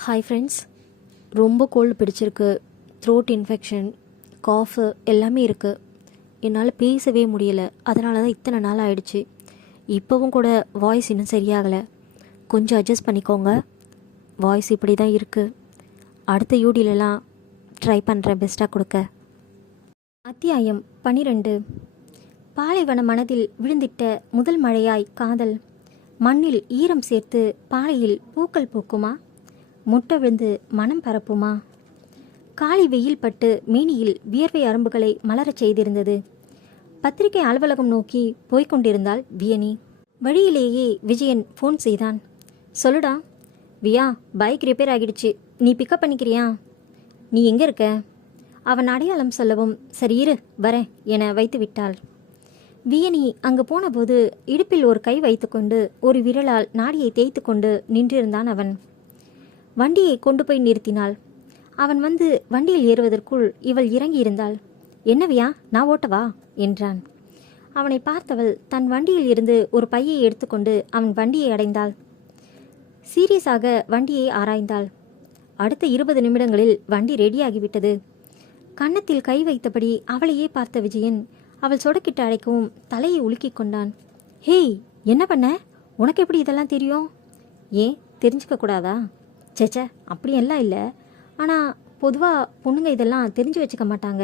Hi friends. ரொம்ப gold பிடிச்சிருக்கு. Throat infection, காஃபு எல்லாமே இருக்குது. என்னால் பேசவே முடியலை. அதனால தான் இத்தனை நாள் ஆயிடுச்சு. இப்போவும் கூட வாய்ஸ் இன்னும் சரியாகலை. கொஞ்சம் அட்ஜஸ்ட் பண்ணிக்கோங்க. வாய்ஸ் இப்படி தான் இருக்குது. அடுத்த யூடிலெலாம் ட்ரை பண்ணுறேன் பெஸ்ட்டாக கொடுக்க. அத்தியாயம் 12. பாலைவன மனதில் விழுந்திட்ட முதல் மழையாய் காதல். மண்ணில் ஈரம் சேர்த்து பாலையில் பூக்கள் பூக்குமா? முட்டை விழுந்து மனம் பரப்புமா? காலை வெயில் பட்டு மேனியில் வியர்வை அரும்புகளை மலரச் செய்திருந்தது. பத்திரிகை அலுவலகம் நோக்கி போய்கொண்டிருந்தாள் வியனி. வழியிலேயே விஜயன் ஃபோன் செய்தான். சொல்லுடா. வியா, பைக் ரிப்பேர் ஆகிடுச்சு. நீ பிக்கப் பண்ணிக்கிறியா? நீ எங்கே இருக்க? அவன் அடையாளம் சொல்லவும் சரி இரு வரேன் என வைத்து விட்டாள். வியனி அங்கு போனபோது இடுப்பில் ஒரு கை வைத்துக்கொண்டு ஒரு விரலால் நாடியை தேய்த்து கொண்டு நின்றிருந்தான் அவன். வண்டியை கொண்டு போய் நிறுத்தினாள். அவன் வந்து வண்டியில் ஏறுவதற்குள் இவள் இறங்கியிருந்தாள். என்னவியா, நான் ஓட்டவா என்றான். அவனை பார்த்தவள் தன் வண்டியில் இருந்து ஒரு பையை எடுத்துக்கொண்டு அவன் வண்டியை அடைந்தாள். சீரியஸாக வண்டியை ஆராய்ந்தாள். அடுத்த 20 நிமிடங்களில் வண்டி ரெடியாகிவிட்டது. கன்னத்தில் கை வைத்தபடி அவளையே பார்த்த விஜயன் அவள் சொடக்கிட்டு அழைக்கவும் தலையை உலுக்கிக் கொண்டான். ஹேய், என்ன பண்ண? உனக்கு எப்படி இதெல்லாம் தெரியும்? ஏன் தெரிஞ்சுக்க கூடாதா? சேச்சே, அப்படியெல்லாம் இல்லை. ஆனால் பொதுவாக பொண்ணுங்க இதெல்லாம் தெரிஞ்சு வச்சுக்க மாட்டாங்க,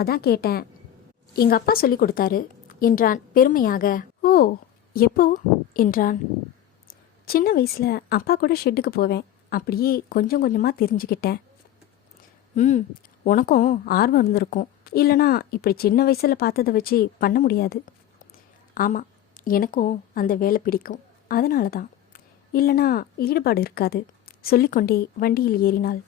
அதான் கேட்டேன். எங்கள் அப்பா சொல்லி கொடுத்தாரு என்றான் பெருமையாக. ஓ, எப்போ என்றான். சின்ன வயசில் அப்பா கூட ஷெட்டுக்கு போவேன். அப்படியே கொஞ்சம் கொஞ்சமாக தெரிஞ்சுக்கிட்டேன். உனக்கும் ஆர்வம் இருந்திருக்கும். இல்லைனா இப்படி சின்ன வயசில் பார்த்ததை வச்சு பண்ண முடியாது. ஆமாம், எனக்கும் அந்த வேலை பிடிக்கும், அதனால தான். இல்லைனா ஈடுபாடு இருக்காது சொல்லிக்கொண்டே வண்டியில் ஏறினாள்.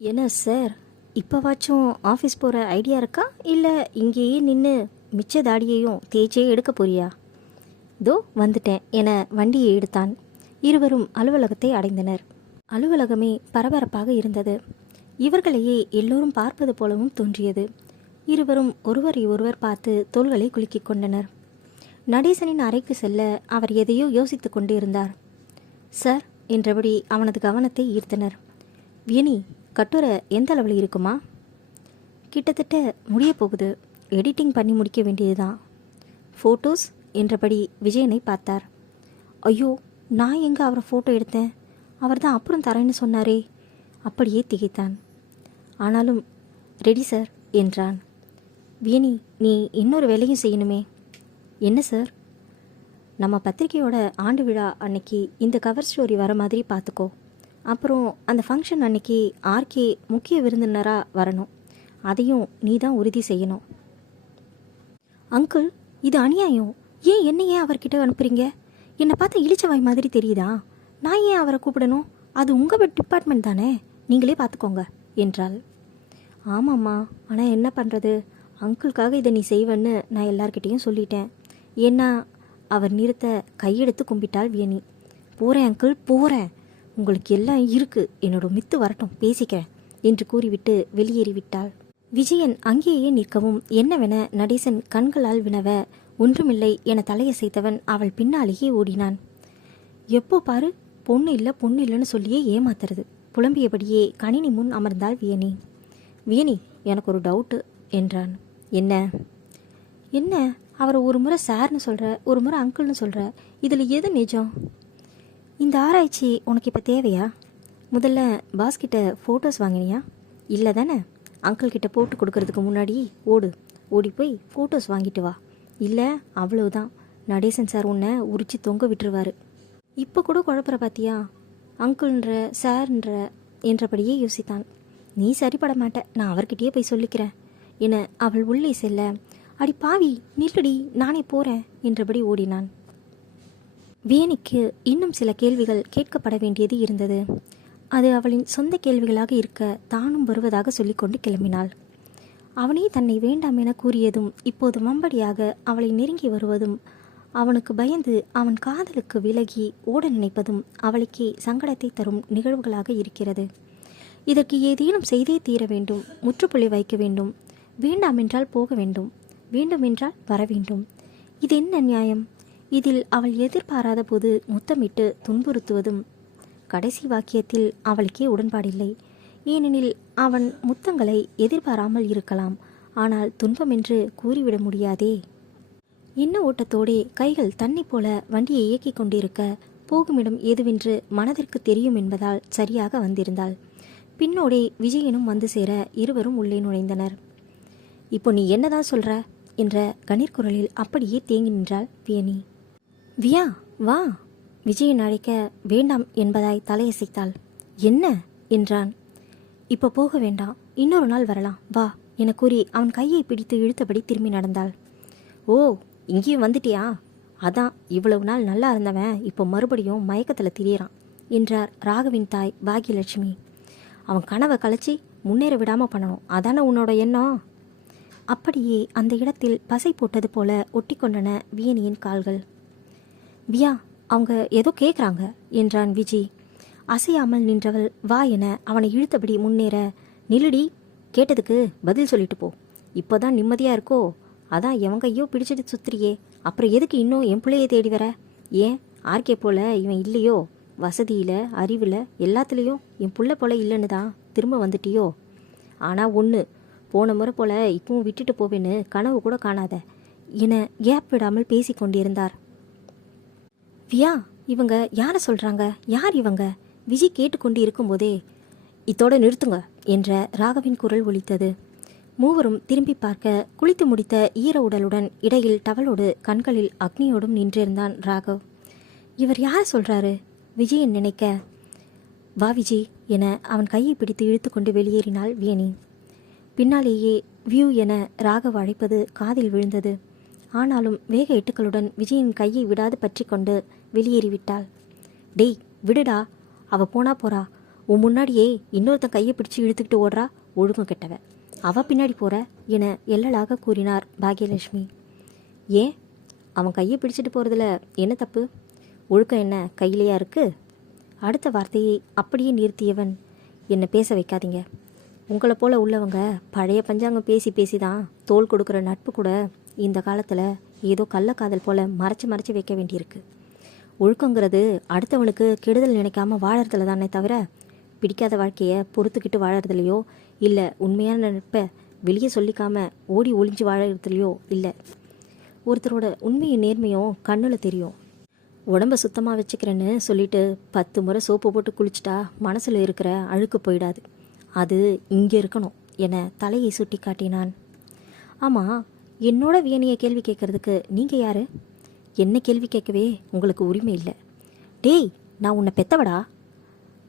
என்ன சார், இப்போவாச்சும் ஆஃபீஸ் போகிற ஐடியா இருக்கா? இல்லை இங்கேயே நின்று மிச்ச தாடியையும் தேய்ச்சே எடுக்க போறியா? தோ வந்துட்டேன் என வண்டியை எடுத்தான். இருவரும் அலுவலகத்தை அடைந்தனர். அலுவலகமே பரபரப்பாக இருந்தது. இவர்களையே எல்லோரும் பார்ப்பது போலவும் தோன்றியது. இருவரும் ஒருவரை ஒருவர் பார்த்து தோள்களை குலுக்கிக் கொண்டனர். நடேசனின் அறைக்கு செல்ல அவர் எதையோ யோசித்து கொண்டு இருந்தார். சார் என்றபடி அவனது கவனத்தை ஈர்த்தனர். வியனி, கட்டுரை எந்த அளவில் இருக்குமா? கிட்டத்தட்ட முடிய போகுது. எடிட்டிங் பண்ணி முடிக்க வேண்டியதுதான். ஃபோட்டோஸ் என்றபடி விஜயனை பார்த்தார். ஐயோ, நான் எங்கே அவரை ஃபோட்டோ எடுத்தேன்? அவர் தான் அப்புறம் தரேன்னு சொன்னாரே. அப்படியே திகைத்தான். ஆனாலும் ரெடி சார் என்றான். வியனி, நீ இன்னொரு வேலையும் செய்யணுமே. என்ன சார்? நம்ம பத்திரிகையோட ஆண்டு விழா அன்னைக்கு இந்த கவர் ஸ்டோரி வர மாதிரி பார்த்துக்கோ. அப்புறம் அந்த ஃபங்க்ஷன் அன்னைக்கு ஆர்கே முக்கிய விருந்தினராக வரணும். அதையும் நீ தான் உறுதி செய்யணும். அங்கிள், இது அநியாயம். ஏன் என்னையே அவர்கிட்ட அனுப்புறீங்க? என்னை பார்த்தா இளிச்சவாய் மாதிரி தெரியுதா? நான் ஏன் அவரை கூப்பிடணும்? அது உங்கள் டிபார்ட்மெண்ட் தானே, நீங்களே பார்த்துக்கோங்க என்றாள். ஆமாம்மா, ஆனால் என்ன பண்ணுறது? அங்கிளுக்காக இதை நீ செய்வேன்னு நான் எல்லார்கிட்டேயும் சொல்லிட்டேன். ஏன்னா அவர் நிறுத்த கையெடுத்து கும்பிட்டாள் வியனி. போகிறேன் அங்கிள், போகிறேன். உங்களுக்கு எல்லாம் இருக்குது, என்னோட மித்து வரட்டும் பேசிக்கிறேன் என்று கூறிவிட்டு வெளியேறிவிட்டாள். விஜயன் அங்கேயே நிற்கவும் என்னவென நடேசன் கண்களால் வினவ ஒன்றுமில்லை என தலையசைத்தவன் அவள் பின்னாலேயே ஓடினான். எப்போ பாரு பொண்ணு இல்லை பொண்ணு இல்லைன்னு சொல்லியே ஏமாத்துறது புலம்பியபடியே கணினி முன் அமர்ந்தாள் வியனி. வியனி, எனக்கு ஒரு டவுட்டு என்றான். என்ன? என்ன? அவரை ஒரு முறை சார்னு சொல்கிற, ஒரு முறை அங்கிள்னு சொல்கிற, இதில் எது நிஜம்? இந்த ஆராய்ச்சி உனக்கு இப்போ தேவையா? முதல்ல பாஸ்கிட்ட ஃபோட்டோஸ் வாங்கினியா? இல்லை தானே? அங்கிள்கிட்ட போட்டு கொடுக்கறதுக்கு முன்னாடி ஓடி போய் ஃபோட்டோஸ் வாங்கிட்டு வா. இல்லை அவ்வளவுதான், நடேசன் சார் உன்னை உரிச்சு தொங்க விட்டுருவார். இப்போ கூட குழப்பற பார்த்தியா? அங்கிள்ன்ற சார்ன்ற என்றபடியே யோசித்தான். நீ சரிப்பட மாட்ட, நான் அவர்கிட்டயே போய் சொல்லிக்கிறேன் என அவள் உள்ளே செல்ல, அடி பாவி நில்லடி, நானே போகிறேன் என்றபடி ஓடினான். வியனிக்கு இன்னும் சில கேள்விகள் கேட்கப்பட வேண்டியது இருந்தது. அது அவளின் சொந்த கேள்விகளாக இருக்க தானும் வருவதாக சொல்லிக்கொண்டு கிளம்பினாள். அவனே தன்னை வேண்டாம் என கூறியதும் இப்போது மம்படியாக அவளை நெருங்கி வருவதும் அவனுக்கு பயந்து அவன் காதலுக்கு விலகி ஓட நினைப்பதும் அவளுக்கே சங்கடத்தை தரும் நிகழ்வுகளாக இருக்கிறது. இதற்கு ஏதேனும் செய்தே தீர வேண்டும், முற்றுப்புள்ளி வைக்க வேண்டும். வேண்டாம் என்றால் போக வேண்டும், வேண்டுமென்றால் வர வேண்டும். இது என்ன நியாயம்? இதில் அவள் எதிர்பாராத போது முத்தமிட்டு துன்புறுத்துவதும் கடைசி வாக்கியத்தில் அவளுக்கே உடன்பாடில்லை. ஏனெனில் அவன் முத்தங்களை எதிர்பாராமல் இருக்கலாம், ஆனால் துன்பமென்று கூறிவிட முடியாதே. எண்ண ஓட்டத்தோடே கைகள் தன்னை போல வண்டியை இயக்கிக் கொண்டிருக்க போகுமிடம் ஏதுவென்று மனதிற்கு தெரியும் என்பதால் சரியாக வந்திருந்தாள். பின்னோடே விஜயனும் வந்து சேர இருவரும் உள்ளே நுழைந்தனர். இப்போ நீ என்னதான் சொல்ற என்ற கணீர் குரலில் அப்படியே தேங்கி நின்றாள் வியனி. வியா வா, விஜயன் அழைக்க வேண்டாம் என்பதாய் தலையசைத்தாள். என்ன என்றான். இப்போ போக வேண்டாம், இன்னொரு நாள் வரலாம் வா என கூறி அவன் கையை பிடித்து இழுத்தபடி திரும்பி நடந்தாள். ஓ, இங்கேயும் வந்துட்டியா? அதான் இவ்வளவு நாள் நல்லா இருந்தவன் இப்போ மறுபடியும் மயக்கத்தில் திரியறான் என்றார் ராகவின் தாய் பாகியலட்சுமி. அவன் கனவை கலைச்சி முன்னேற விடாமல் பண்ணணும், அதானே உன்னோட எண்ணம்? அப்படியே அந்த இடத்தில் பசை போட்டது போல ஒட்டி கொண்டன வியனியின் கால்கள். வியா, அவங்க ஏதோ கேட்குறாங்க என்றான் விஜி. அசையாமல் நின்றவள் வா என அவனை இழுத்தபடி முன்னேற, நில்லுடி, கேட்டதுக்கு பதில் சொல்லிட்டு போ, இப்போதான் நிம்மதியாக இருக்கோ? அதான் எவன் கையோ பிடிச்சிட்டு சுத்துறியே, அப்புறம் எதுக்கு இன்னும் என் பிள்ளையை தேடி வர? ஏன் ஆர்கே போல இவன் இல்லையோ? வசதியில் அறிவில் எல்லாத்துலேயும் என் புள்ள போல இல்லைன்னு தான் திரும்ப வந்துட்டியோ? ஆனால் ஒன்று, போன முறை போல இப்பவும் விட்டுட்டு போவேன்னு கனவு கூட காணாத என கேப் விடாமல் பேசி கொண்டிருந்தார். வியா, இவங்க யாரை சொல்கிறாங்க? யார் இவங்க? விஜி கேட்டுக்கொண்டு இருக்கும்போதே இதோட நிறுத்துங்க என்ற ராகவின் குரல் ஒலித்தது. மூவரும் திரும்பி பார்க்க குளித்து முடித்த ஈர உடலுடன் இடையில் டவலோடு கண்களில் அக்னியோடும் நின்றிருந்தான் ராகவ். இவர் யார் சொல்றாரு? விஜயன் நினைக்க, வா விஜி என அவன் கையை பிடித்து இழுத்து கொண்டு வெளியேறினாள் வியனி. பின்னாலேயே வியூ என ராகவ் அழைப்பது காதில் விழுந்தது. ஆனாலும் வேக எட்டுக்களுடன் விஜயின் கையை விடாது பற்றி கொண்டு வெளியேறிவிட்டாள். டேய் விடுடா, அவ போனா போறா, உன் முன்னாடியே இன்னொருத்தன் கையை பிடிச்சு இழுத்துக்கிட்டு ஓடுறா, ஒழுங்கும் கெட்டவ, அவ பின்னாடி போற என எல்லலாக கூறினார் பாகியலட்சுமி. ஏன், அவன் கையை பிடிச்சிட்டு போறதுல என்ன தப்பு? ஒழுக்கம் என்ன கையிலையா இருக்கு? அடுத்த வார்த்தையை அப்படியே நிறுத்தியவன், என்னை பேச வைக்காதீங்க. உங்களை போல உள்ளவங்க பழைய பஞ்சாங்கம் பேசி பேசி தான் தோல் கொடுக்குற நட்பு கூட இந்த காலத்தில் ஏதோ கள்ளக்காதல் போல மறைச்சு வைக்க வேண்டியிருக்கு. ஒழுக்கங்கிறது அடுத்தவனுக்கு கெடுதல் நினைக்காம வாழறதுல தானே தவிர, பிடிக்காத வாழ்க்கையை பொறுத்துக்கிட்டு வாழறதுலையோ இல்லை உண்மையான நட்பை வெளியே சொல்லிக்காம ஓடி ஒளிஞ்சு வாழறதுலையோ இல்லை. ஒருத்தரோட உண்மையும் நேர்மையும் கண்ணில் தெரியும். உடம்ப சுத்தமாக வச்சுக்கிறேன்னு சொல்லிட்டு 10 முறை சோப்பு போட்டு குளிச்சிட்டா மனசில் இருக்கிற அழுக்கு போயிடாது, அது இங்கே இருக்கணும் என தலையை சுட்டி காட்டினான். ஆமாம், என்னோட வியனியை கேள்வி கேட்கறதுக்கு நீங்கள் யார்? என்ன கேள்வி கேட்கவே உங்களுக்கு உரிமை இல்லை. டேய், நான் உன்னை பெத்தவடா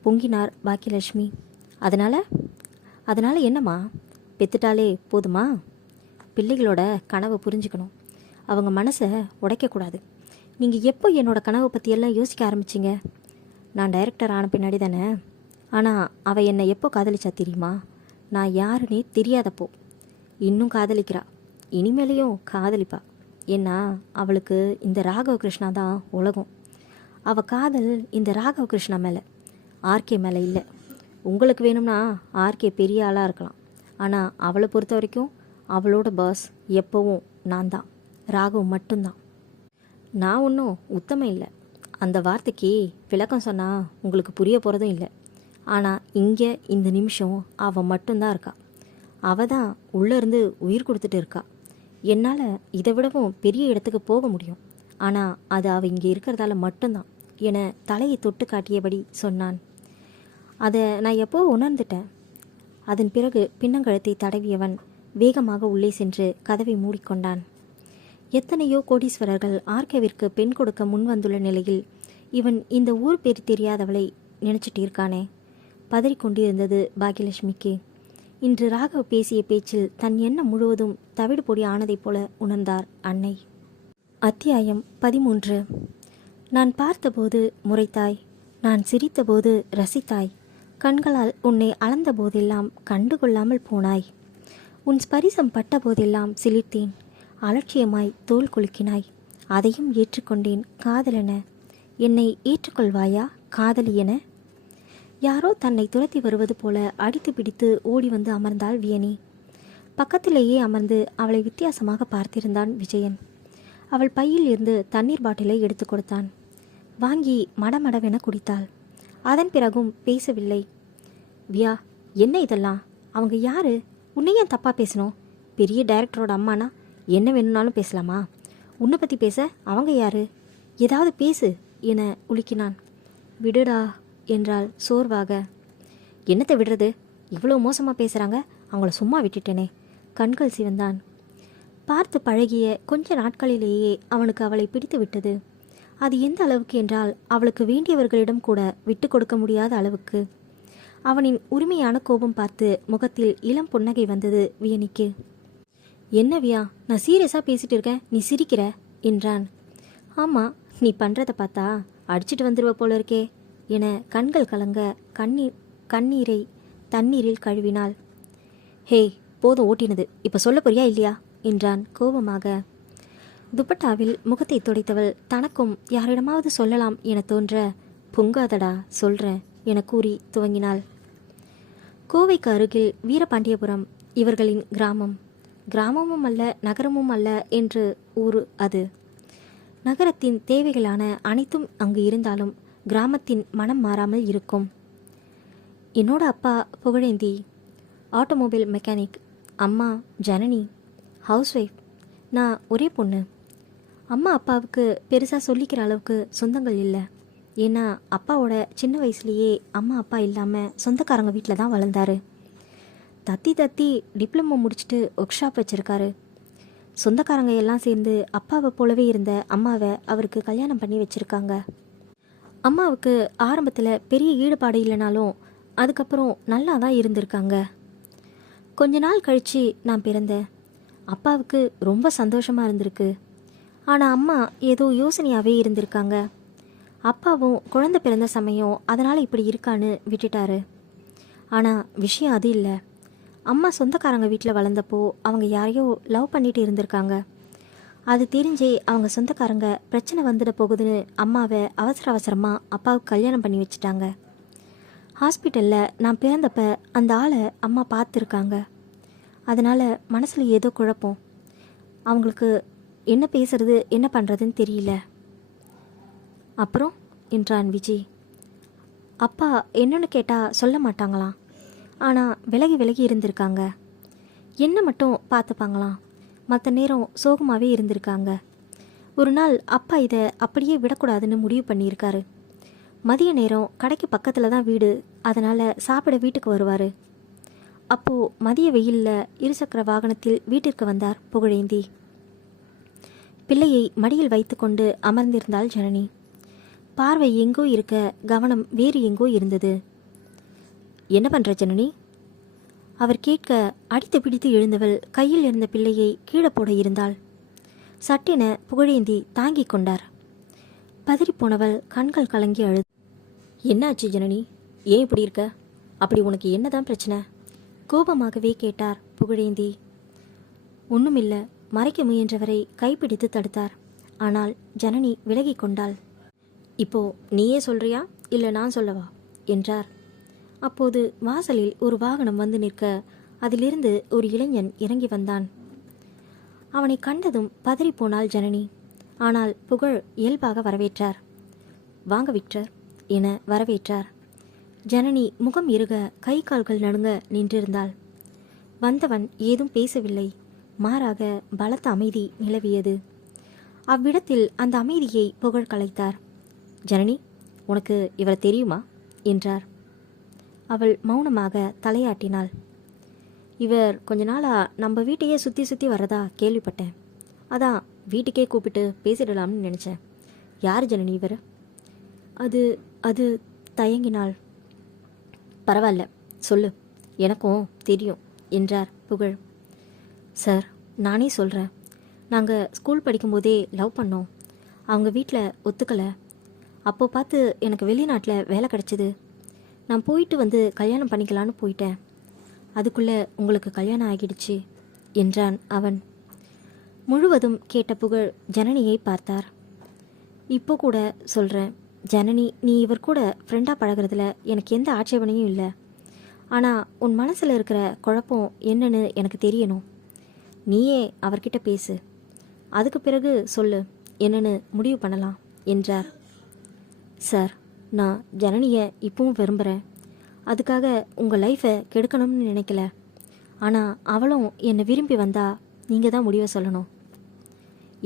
பொங்கினார் பாக்கியலட்சுமி. அதனால் என்னம்மா, பெத்துட்டாலே போதுமா? பிள்ளைகளோட கனவை புரிஞ்சுக்கணும், அவங்க மனசை உடைக்கக்கூடாது. நீங்கள் எப்போ என்னோட கனவை பற்றியெல்லாம் யோசிக்க ஆரம்பிச்சிங்க? நான் டைரக்டர் ஆன பின்னாடி தானே. ஆனால் அவள் என்னை எப்போ காதலிச்சா தெரியுமா? நான் யாருன்னே தெரியாதப்போ. இன்னும் காதலிக்கிறா, இனிமேலையும் காதலிப்பா. ஏன்னா அவளுக்கு இந்த ராகவ கிருஷ்ணா தான் உலகம். அவள் காதல் இந்த ராகவ கிருஷ்ணா மேலே, ஆர்கே மேலே இல்லை. உங்களுக்கு வேணும்னா ஆர்கே பெரிய ஆளாக இருக்கலாம், ஆனால் அவளை பொறுத்த வரைக்கும் அவளோட பாஸ் எப்போவும் நான் தான், ராகவ் மட்டும்தான். நான் ஒன்றும் உத்தமம் இல்லை, அந்த வார்த்தைக்கு விளக்கம் சொன்னால் உங்களுக்கு புரிய போகிறதும் இல்லை. ஆனால் இங்கே இந்த நிமிஷம் அவள் மட்டும்தான் இருக்கா. அவள் தான் உள்ளேருந்து உயிர் கொடுத்துட்டு இருக்கா. என்னால் இதை விடவும் பெரிய இடத்துக்கு போக முடியும், ஆனால் அது அவள் இங்கே இருக்கிறதால மட்டும்தான் என தலையை தொட்டு காட்டியபடி சொன்னான். அதை நான் எப்போ உணர்ந்துட்டேன். அதன் பிறகு பின்னங்கழுத்தை தடவியவன் வேகமாக உள்ளே சென்று கதவை மூடிக்கொண்டான். எத்தனையோ கோடீஸ்வரர்கள் ஆர்கேவிற்கு பெண் கொடுக்க முன் வந்துள்ள நிலையில் இவன் இந்த ஊர் பேர் தெரியாதவளை நினைச்சிட்டு இருக்கானே. பதறிக்கொண்டிருந்தது பாகியலட்சுமிக்கு. இன்று ராகவ் பேசிய பேச்சில் தன் எண்ணம் முழுவதும் தவிடு பொடி ஆனதைப் போல உணர்ந்தார் அன்னை. அத்தியாயம் 13. நான் பார்த்தபோது முறைத்தாய், நான் சிரித்தபோது ரசித்தாய், கண்களால் உன்னை அளந்த போதெல்லாம் கண்டுகொள்ளாமல் போனாய், உன் ஸ்பரிசம் பட்ட போதெல்லாம் சிலிர்த்தேன், அலட்சியமாய் தோல் குலுக்கினாய், அதையும் ஏற்றுக்கொண்டேன் காதலென. என்னை ஏற்றுக்கொள்வாயா காதலி என? யாரோ தன்னை துரத்தி வருவது போல அடித்து பிடித்து ஓடி வந்து அமர்ந்தாள் வியனி. பக்கத்திலேயே அமர்ந்து அவளை வித்தியாசமாக பார்த்திருந்தான் விஜயன். அவள் பையில் இருந்து தண்ணீர் பாட்டிலை எடுத்து கொடுத்தான். வாங்கி மடமடவென குடித்தாள். அதன் பிறகும் பேசவில்லை. வியா, என்ன இதெல்லாம்? அவங்க யாரு? உன்னை ஏன் தப்பாக பேசணும்? பெரிய டைரக்டரோட அம்மானா என்ன வேணும்னாலும் பேசலாமா? உன்னை பற்றி பேச அவங்க யாரு? ஏதாவது பேசு என உலுக்கினான். விடுடா என்றாள் சோர்வாக. என்னத்தை விடுறது? இவ்வளோ மோசமாக பேசுகிறாங்க, அவங்கள சும்மா விட்டுட்டேனே. கண்கள் சிவந்தான். பார்த்து பழகிய கொஞ்ச நாட்களிலேயே அவனுக்கு அவளை பிடித்து விட்டது. அது எந்த அளவுக்கு என்றால் அவளுக்கு வேண்டியவர்களிடம் கூட விட்டு கொடுக்க முடியாத அளவுக்கு. அவனின் உரிமையான கோபம் பார்த்து முகத்தில் இளம் புன்னகை வந்தது வியனிக்கு. என்ன வியா, நான் சீரியஸாக பேசிட்டு இருக்கேன், நீ சிரிக்கிற என்றான். ஆமாம், நீ பண்ணுறதை பார்த்தா அடிச்சிட்டு வந்துடுவ போல இருக்கே என கண்கள் கலங்க கண்ணீரை தண்ணீரில் கழுவினாள். ஹே, போதும் ஓட்டினது, இப்போ சொல்ல போறியா இல்லையா என்றான் கோபமாக. துப்பட்டாவில் முகத்தை துடைத்தவள் தனக்கும் யாரிடமாவது சொல்லலாம் என தோன்ற, பொங்காதடா சொல்கிறேன் என கூறி துவங்கினாள். கோவைக்கு அருகில் வீரபாண்டியபுரம் இவர்களின் கிராமம். கிராமமும் அல்ல நகரமும் அல்ல என்று ஊர் அது. நகரத்தின் தேவைகளான அனைத்தும் அங்கு இருந்தாலும் கிராமத்தின் மனம் மாறாமல் இருக்கும். என்னோட அப்பா புகழேந்தி, ஆட்டோமொபைல் மெக்கானிக். அம்மா ஜனனி, ஹவுஸ் ஒய்ஃப். நான் ஒரே பொண்ணு. அம்மா அப்பாவுக்கு பெருசாக சொல்லிக்கிற அளவுக்கு சொந்தங்கள் இல்லை. ஏன்னா அப்பாவோட சின்ன வயசுலேயே அம்மா அப்பா இல்லாமல் சொந்தக்காரங்க வீட்டில் தான் வளர்ந்தாரு. தத்தி தத்தி டிப்ளமோ முடிச்சுட்டு ஒர்க் ஷாப் வச்சுருக்காரு. சொந்தக்காரங்க எல்லாம் சேர்ந்து அப்பாவை போலவே இருந்த அம்மாவை அவருக்கு கல்யாணம் பண்ணி வச்சுருக்காங்க. அம்மாவுக்கு ஆரம்பத்தில் பெரிய ஈடுபாடு இல்லைனாலும் அதுக்கப்புறம் நல்லா தான் இருந்திருக்காங்க. கொஞ்ச நாள் கழித்து நான் பிறந்தேன். அப்பாவுக்கு ரொம்ப சந்தோஷமாக இருந்திருக்கு. ஆனால் அம்மா ஏதோ யோசனையாகவே இருந்திருக்காங்க. அப்பாவும் குழந்தை பிறந்த சமயம் அதனால் இப்படி இருக்கான்னு விட்டுட்டாரு. ஆனால் விஷயம் அது இல்லை. அம்மா சொந்தக்காரங்க வீட்டில் வளர்ந்தப்போ அவங்க யாரையோ லவ் பண்ணிட்டு இருந்திருக்காங்க. அது தெரிஞ்சே அவங்க சொந்தக்காரங்க பிரச்சனை வந்துட போகுதுன்னு அம்மாவை அவசரமாக அப்பாவுக்கு கல்யாணம் பண்ணி வச்சுட்டாங்க. ஹாஸ்பிட்டலில் நான் பிறந்தப்ப அந்த ஆளை அம்மா பார்த்துருக்காங்க. அதனால் மனசில் ஏதோ குழப்பம். அவங்களுக்கு என்ன பேசுறது என்ன பண்ணுறதுன்னு தெரியல. அப்புறம் என்றான் விஜி. அப்பா என்னன்னு கேட்டால் சொல்ல மாட்டாங்களாம். ஆனால் விலகி விலகி இருந்திருக்காங்க. என்ன மட்டும் பார்த்துப்பாங்களாம். மற்ற நேரம் சோகமாகவே இருந்திருக்காங்க. ஒரு நாள் அப்பா இதை அப்படியே விடக்கூடாதுன்னு முடிவு பண்ணியிருக்காரு. மதிய நேரம் கடைக்கு பக்கத்தில் தான் வீடு. அதனால் சாப்பிட வீட்டுக்கு வருவார். அப்போது மதிய வெயிலில் இருசக்கர வாகனத்தில் வீட்டிற்கு வந்தார் புகழேந்தி. பிள்ளையை மடியில் வைத்து கொண்டு அமர்ந்திருந்தாள் ஜனனி. பார்வை எங்கோ இருக்க கவனம் வேறு எங்கோ இருந்தது. என்ன பண்ணுற ஜனனி? அவர் கேட்க அடித்து பிடித்து எழுந்தவள் கையில் இருந்த பிள்ளையை கீழே போட இருந்தாள். சட்டென புகழேந்தி தாங்கிக் கொண்டார். பதறிப்போனவள் கண்கள் கலங்கி அழுது. என்னாச்சு ஜனனி? ஏன் இப்படி இருக்க? அப்படி உனக்கு என்னதான் பிரச்சனை? கோபமாகவே கேட்டார் புகழேந்தி. ஒன்றுமில்லை, மறைக்க முயன்றவரை கைப்பிடித்து தடுத்தார். ஆனால் ஜனனி விலகி கொண்டாள். இப்போ நீயே சொல்றியா இல்லை நான் சொல்லவா என்றார். அப்போது வாசலில் ஒரு வாகனம் வந்து நிற்க அதிலிருந்து ஒரு இளைஞன் இறங்கி வந்தான். அவனை கண்டதும் பதறிப்போனாள் ஜனனி. ஆனால் புகழ் இயல்பாக வரவேற்றார். வாங்க விக்டர் என வரவேற்றார். ஜனனி முகம் இறுக கை கால்கள் நடுங்க நின்றிருந்தாள். வந்தவன் ஏதும் பேசவில்லை. மாறாக பலத்த அமைதி நிலவியது. அவ்விடத்தில் அந்த அமைதியை புகழ் கலைத்தார். ஜனனி, உனக்கு இவர் தெரியுமா என்றார். அவள் மௌனமாக தலையாட்டினாள். இவர் கொஞ்ச நாளாக நம்ம வீட்டையே சுற்றி சுற்றி வர்றதா கேள்விப்பட்டேன். அதான் வீட்டுக்கே கூப்பிட்டு பேசிடலாம்னு நினச்சேன். யார் ஜனனி இவர்? அது அது தயங்கினாள். பரவாயில்ல, சொல்லு, எனக்கும் தெரியும் என்றார் புகழ். சார், நானே சொல்கிறேன். நாங்கள் ஸ்கூல் படிக்கும்போதே லவ் பண்ணோம். அவங்க வீட்டில் ஒத்துக்கலை. அப்போ பார்த்து எனக்கு வெளிநாட்டில் வேலை கிடச்சிது. நான் போயிட்டு வந்து கல்யாணம் பண்ணிக்கலான்னு போயிட்டேன். அதுக்குள்ளே உங்களுக்கு கல்யாணம் ஆகிடுச்சு என்றான் அவன். முழுவதும் கேட்ட புகழ் ஜனனியை பார்த்தார். இப்போ கூட சொல்கிறேன் ஜனனி, நீ இவர் கூட ஃப்ரெண்டாக பழகிறதுல எனக்கு எந்த ஆட்சேபனையும் இல்லை. ஆனால் உன் மனசில் இருக்கிற குழப்பம் என்னன்னு எனக்கு தெரியணும். நீயே அவர்கிட்ட பேசு. அதுக்கு பிறகு சொல்லு, என்னன்னு முடிவு பண்ணலாம் என்றார். சார், நான் ஜனனியை இப்பவும் விரும்புகிறேன். அதுக்காக உங்கள் லைஃப்பை கெடுக்கணும்னு நினைக்கல. ஆனால் அவளும் என்னை விரும்பி வந்தா நீங்கள் தான் முடிவை சொல்லணும்.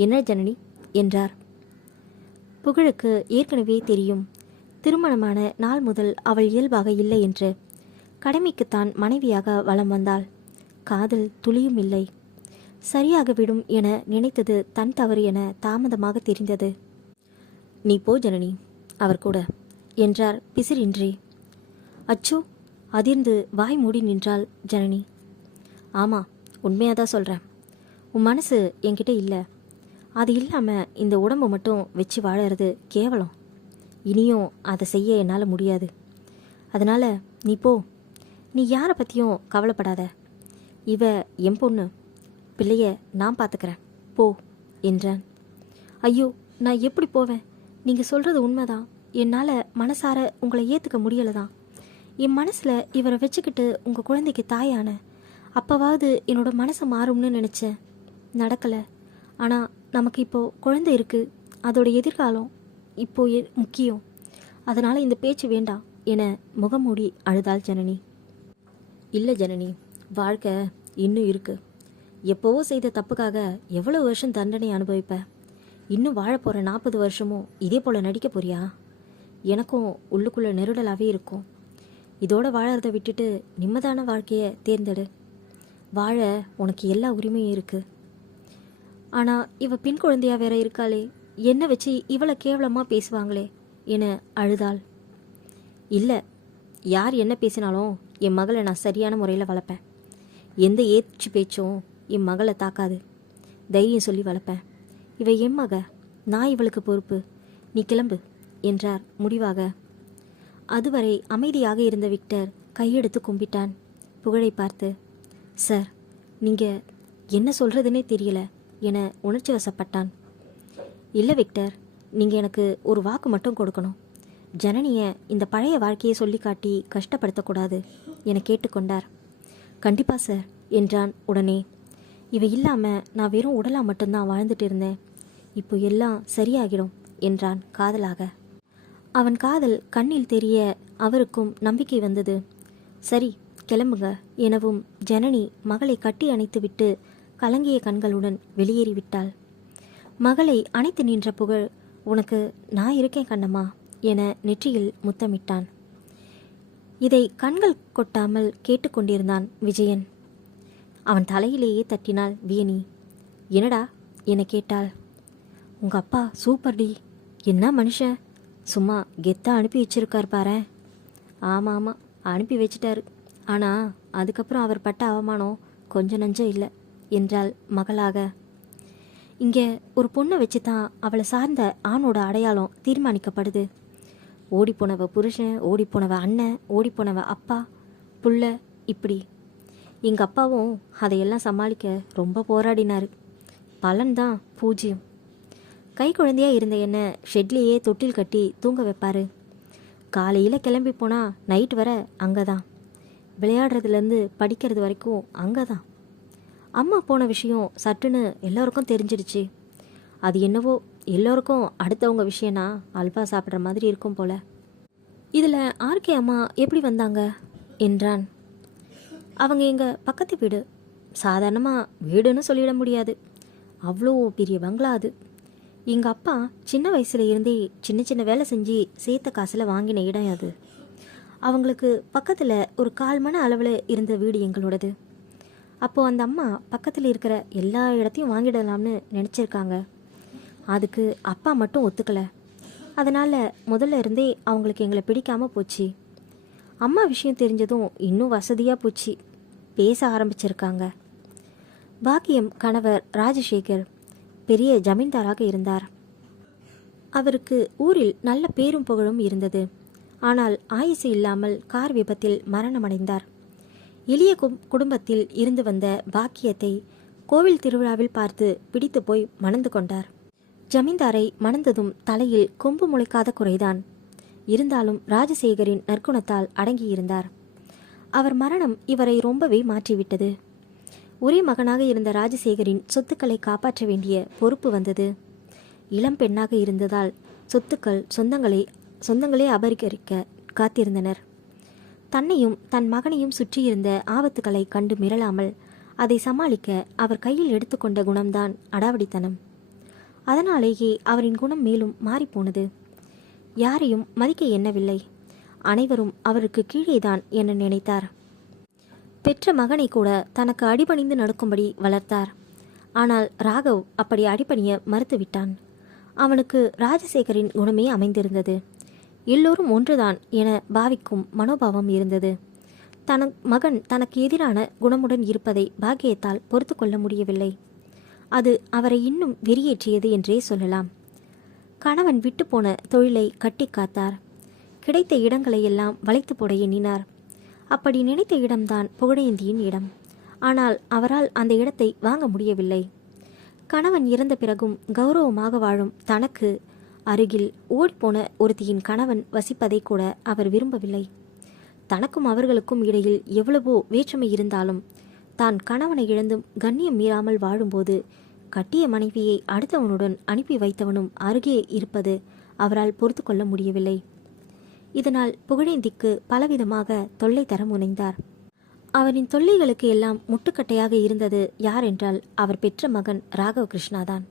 என்ன ஜனனி என்றார். புகழுக்கு ஏற்கனவே தெரியும், திருமணமான நாள் முதல் அவள் இயல்பாக இல்லை என்று. கடமைக்குத்தான் மனைவியாக வலம் வந்தாள். காதல் துளியும் இல்லை. சரியாக விடும் என நினைத்தது தன் தவறு என தாமதமாக தெரிந்தது. நீ போ ஜனனி, அவர் கூட என்றார் பிசிறின்றி. அச்சோ, அதிர்ந்து வாய் மூடி நின்றாள் ஜனனி. ஆமாம், உண்மையாக தான் சொல்கிறேன். உன் மனசு என்கிட்ட இல்லை. அது இல்லாமல் இந்த உடம்பு மட்டும் வச்சு வாழறது கேவலம். இனியும் அதை செய்ய என்னால் முடியாது. அதனால் நீ போ. நீ யாரை பற்றியும் கவலைப்படாத. இவ என் பொண்ணு. பிள்ளைய நான் பார்த்துக்கிறேன், போ என்றான். ஐயோ, நான் எப்படி போவேன்? நீங்கள் சொல்கிறது உண்மைதான். என்னால் மனசார உங்களை ஏற்றுக்க முடியலை தான். என் மனசில் இவரை வச்சுக்கிட்டு உங்கள் குழந்தைக்கு தாயான அப்போவாவது என்னோட மனசை மாறும்னு நினச்சேன். நடக்கலை. ஆனால் நமக்கு இப்போது குழந்தை இருக்குது. அதோட எதிர்காலம் இப்போது முக்கியம். அதனால் இந்த பேச்சு வேண்டாம் என முகமூடி அழுதாள் ஜனனி. இல்லை ஜனனி, வாழ்க்கை இன்னும் இருக்குது. எப்போவோ செய்த தப்புக்காக எவ்வளோ வருஷம் தண்டனை அனுபவிப்ப? இன்னும் வாழப்போகிற 40 வருஷமும் இதே போல் நடிக்க போறியா? எனக்கும் உள்ளுக்குள்ளே நெருடலாகவே இருக்கும். இதோட வாழறத விட்டுட்டு நிம்மதான வாழ்க்கையை தேர்ந்தெடு. வாழ உனக்கு எல்லா உரிமையும் இருக்குது. ஆனால் இவ பெண் குழந்தையா வேற இருக்காளே, என்னை வச்சு இவளை கேவலமாக பேசுவாங்களே என அழுதாள். இல்லை, யார் என்ன பேசினாலும் என் மகளை நான் சரியான முறையில் வளர்ப்பேன். எந்த ஏச்சு பேச்சும் என் மகளை தாக்காது. தைரியம் சொல்லி வளர்ப்பேன். இவ என் மக, நான் இவளுக்கு பொறுப்பு. நீ கிளம்பு என்றார் முடிவாக. அதுவரை அமைதியாக இருந்த விக்டர் கையெடுத்து கும்பிட்டான் புகழை பார்த்து. சார், நீங்கள் என்ன சொல்கிறதுனே தெரியல என உணர்ச்சி வசப்பட்டான். இல்லை விக்டர், நீங்கள் எனக்கு ஒரு வாக்கு மட்டும் கொடுக்கணும். ஜனனியை இந்த பழைய வாழ்க்கையை சொல்லி காட்டி கஷ்டப்படுத்தக்கூடாது என கேட்டுக்கொண்டார். கண்டிப்பாக சார் என்றான் உடனே. இவ இல்லாமல் நான் வெறும் உடலாக மட்டும்தான் வாழ்ந்துட்டு இருந்தேன். இப்போ எல்லாம் சரியாகிடும் என்றான் காதலாக. அவன் காதல் கண்ணில் தெரிய அவருக்கும் நம்பிக்கை வந்தது. சரி, கிளம்புங்க எனவும் ஜனனி மகளை கட்டி அணைத்துவிட்டு கலங்கிய கண்களுடன் வெளியேறிவிட்டாள். மகளை அணைத்து நின்ற புகழ், உனக்கு நான் இருக்கேன் கண்ணம்மா என நெற்றியில் முத்தமிட்டான். இதை கண்கள் கொட்டாமல் கேட்டுக்கொண்டிருந்தான் விஜயன். அவன் தலையிலேயே தட்டினாள் வியனி. என்னடா என கேட்டாள். உங்கள் அப்பா சூப்பர் டி, என்ன மனுஷன், சும்மா கெத்தா அனுப்பி வச்சிருக்கார் பாரு. ஆமாம் ஆமாம், அனுப்பி வச்சிட்டாரு. ஆனால் அதுக்கப்புறம் அவர் பட்ட அவமானம் கொஞ்சம் நஞ்சம் இல்லை என்றாள் மகளாக. இங்கே ஒரு பொண்ணை வச்சு தான் அவளை சார்ந்த ஆணோட அடையாளம் தீர்மானிக்கப்படுது. ஓடிப்போனவ புருஷன், ஓடிப்போனவ அண்ணன், ஓடிப்போனவ அப்பா, புள்ள, இப்படி. எங்கள் அப்பாவும் அதையெல்லாம் சமாளிக்க ரொம்ப போராடினார். பலன்தான் பூஜ்யம். கை குழந்தையாக இருந்த என்ன ஷெட்லேயே தொட்டில் கட்டி தூங்க வைப்பார். காலையில் கிளம்பி போனால் நைட் வர அங்கே தான். விளையாடுறதுலேருந்து படிக்கிறது வரைக்கும் அங்கே தான். அம்மா போன விஷயம் சட்டுன்னு எல்லோருக்கும் தெரிஞ்சிடுச்சு. அது என்னவோ எல்லோருக்கும் அடுத்தவங்க விஷயம்னா அல்வா சாப்பிட்ற மாதிரி இருக்கும் போல. இதில் ஆர்கே அம்மா எப்படி வந்தாங்க என்றான். அவங்க எங்கள் பக்கத்து வீடு. சாதாரணமாக வீடுன்னு சொல்லிட முடியாது, அவ்வளோ பெரிய பங்களா அது. எங்கள் அப்பா சின்ன வயசுல இருந்தே சின்ன சின்ன வேலை செஞ்சு சேர்த்த காசில் வாங்கின இடம் அது. அவங்களுக்கு பக்கத்தில் ஒரு 1/4 மணி அளவில் இருந்த வீடு எங்களோடது. அப்போது அந்த அம்மா பக்கத்தில் இருக்கிற எல்லா இடத்தையும் வாங்கிடலாம்னு நினச்சிருக்காங்க. அதுக்கு அப்பா மட்டும் ஒத்துக்கலை. அதனால் முதல்ல இருந்தே அவங்களுக்கு எங்களை பிடிக்காமல் போச்சு. அம்மா விஷயம் தெரிஞ்சதும் இன்னும் வசதியாக போச்சு. பேச ஆரம்பிச்சிருக்காங்க. பாக்கியம் கணவர் ராஜசேகர் பெரிய ஜமீன்தாராக இருந்தார். அவருக்கு ஊரில் நல்ல பேரும் புகழும் இருந்தது. ஆனால் ஆயுசு இல்லாமல் கார் விபத்தில் மரணமடைந்தார். எளிய குடும்பத்தில் இருந்து வந்த பாக்கியத்தை கோவில் திருவிழாவில் பார்த்து பிடித்து போய் மணந்து கொண்டார். ஜமீன்தாரை மணந்ததும் தலையில் கொம்பு முளைக்காத குறைதான். இருந்தாலும் ராஜசேகரின் நற்குணத்தால் அடங்கியிருந்தார். அவர் மரணம் இவரை ரொம்பவே மாற்றிவிட்டது. ஒரே மகனாக இருந்த ராஜசேகரின் சொத்துக்களை காப்பாற்ற வேண்டிய பொறுப்பு வந்தது. இளம் பெண்ணாக இருந்ததால் சொத்துக்கள் சொந்தங்களை சொந்தங்களே அபகரிக்க காத்திருந்தனர். தன்னையும் தன் மகனையும் சுற்றியிருந்த ஆபத்துக்களை கண்டு மிரளாமல் அதை சமாளிக்க அவர் கையில் எடுத்துக்கொண்ட குணம்தான் அடாவடித்தனம். அதனாலேயே அவரின் குணம் மேலும் மாறிப்போனது. யாரையும் மதிக்க எண்ணவில்லை. அனைவரும் அவருக்கு கீழேதான் என நினைத்தார். பெற்ற மகனை கூட தனக்கு அடிபணிந்து நடக்கும்படி வளர்த்தார். ஆனால் ராகவ் அப்படி அடிபணிய மறுத்துவிட்டான். அவனுக்கு ராஜசேகரின் குணமே அமைந்திருந்தது. எல்லோரும் ஒன்றுதான் என பாவிக்கும் மனோபாவம் இருந்தது. மகன் தனக்கு எதிரான குணமுடன் இருப்பதை பாக்கியத்தால் பொறுத்து கொள்ள முடியவில்லை. அது அவரை இன்னும் வெறியேற்றியது என்றே சொல்லலாம். கணவன் விட்டுப்போன தொழிலை கட்டி காத்தார். கிடைத்த இடங்களையெல்லாம் வளைத்து போட எண்ணினார். அப்படி நினைத்த இடம்தான் புகழேந்தியின் இடம். ஆனால் அவரால் அந்த இடத்தை வாங்க முடியவில்லை. கணவன் இறந்த பிறகும் கௌரவமாக வாழும் தனக்கு அருகில் ஓடிப்போன ஒருத்தியின் கணவன் வசிப்பதை கூட அவர் விரும்பவில்லை. தனக்கும் அவர்களுக்கும் இடையில் எவ்வளவோ வேற்றுமை இருந்தாலும் தான் கணவனை இழந்தும் கண்ணியம் மீறாமல் வாழும்போது கட்டிய மனைவியை அடுத்தவனுடன் அனுப்பி வைத்தவனும் அருகே இருப்பது அவரால் பொறுத்து கொள்ள முடியவில்லை. இதனால் புகழேந்திக்கு பலவிதமாக தொல்லை தர முனைந்தார். அவரின் தொல்லைகளுக்கு எல்லாம் முட்டுக்கட்டையாக இருந்தது யாரென்றால் அவர் பெற்ற மகன் ராகவ கிருஷ்ணாதான்.